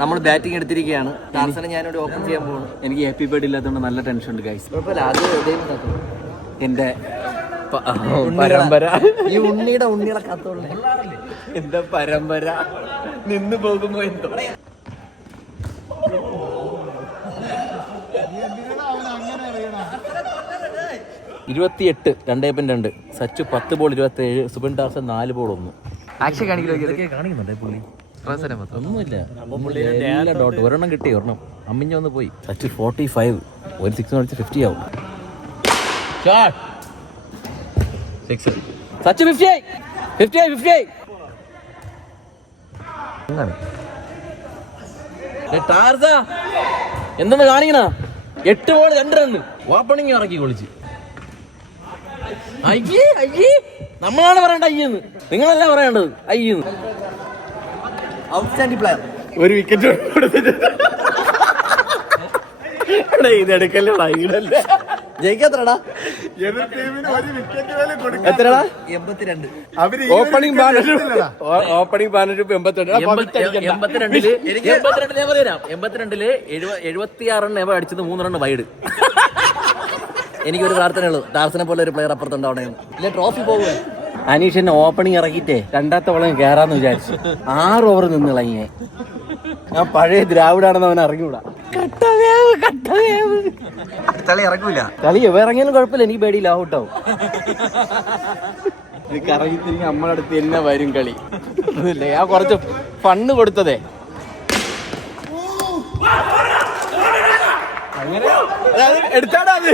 നമ്മൾ ബാറ്റിംഗ് എടുത്തിരിക്കുകയാണ്. ടാർസനെ ഞാനിവിടെ ഓപ്പൺ ചെയ്യാൻ പോകുന്നു. എനിക്ക് ഹാപ്പി ബർത്ത്ഡേ ഇല്ലാത്തതുകൊണ്ട് നല്ല ടെൻഷൻ ഉണ്ട് ഗൈസ്. കുഴപ്പമില്ല, അത് എന്റെ പരമ്പര, ഈ ഉണ്ണിയുടെ കത്തോളെ എന്റെ പരമ്പര നിന്ന് പോകുമ്പോ എന്തോ 28 2.2 Sachu 10 ball 27 Subin Tarzan 4 ball 1. Action കാണിക്കുന്നുണ്ടേ പുള്ളി ഒന്നുമില്ല, എല്ലാ ഡോട്ട് ഒരെണ്ണം കിട്ടി, ഒരെണ്ണം അമ്മിഞ്ഞ ഒന്ന് പോയി. സച്ചു 45 ഒരു 6 കളിച്ച് 50 ആവും. സച്ചു 50 ടാർസ എന്തെന്ന് കാണിക്കണ. 8 ബോൾ 2 റൺ ഓപ്പണിങ് ഇറക്കി കൊളിച്ച്. അയ്യേ നമ്മളാണ് പറയേണ്ടത് അയ്യെന്ന്, നിങ്ങളല്ല പറയേണ്ടത് അയ്യെന്ന്. ഔട്ട്സ്റ്റാൻഡിംഗ് പ്ലെയർ, ഒരു വിക്കറ്റ് ഇതെടുക്കല്ലേ ജയിക്കത്രടാ. എത്രടാ? 82. Opening partnership 82. 76 റൺ എവർ അടിച്ചത്, 3 റൺ വൈഡ്. എനിക്കൊരു പ്രാർത്ഥനയുള്ളൂ, ടാർസനെ പോലെ ഒരു പ്ലെയർ അപ്പുറത്തുണ്ടാവണമെന്ന്. ഇല്ല ട്രോഫി പോകുക. അനീഷ് എന്നെ ഓപ്പണിംഗ് ഇറക്കിയിട്ടേ രണ്ടാമത്തെ വളം കയറാന്ന് വിചാരിച്ചു. 6 ഓവർ നിന്ന് ഇളങ്ങിയേ. ഞാൻ പഴയ ദ്രാവിഡാണെന്ന് അവൻ അറിഞ്ഞൂടാ. കളി ഇറങ്ങൂല. കളി എവ ഇറങ്ങിയാലും കുഴപ്പമില്ല, എനിക്ക് പേടിയില്ല, ഔട്ടാവും. ഇത് കറങ്ങി തിരിഞ്ഞ് നമ്മളടുത്ത് തന്നെ വരും കളി. ഞാൻ കുറച്ച് ഫണ്ട് കൊടുത്തതേ. അങ്ങനെ എടുത്താടാ അത്.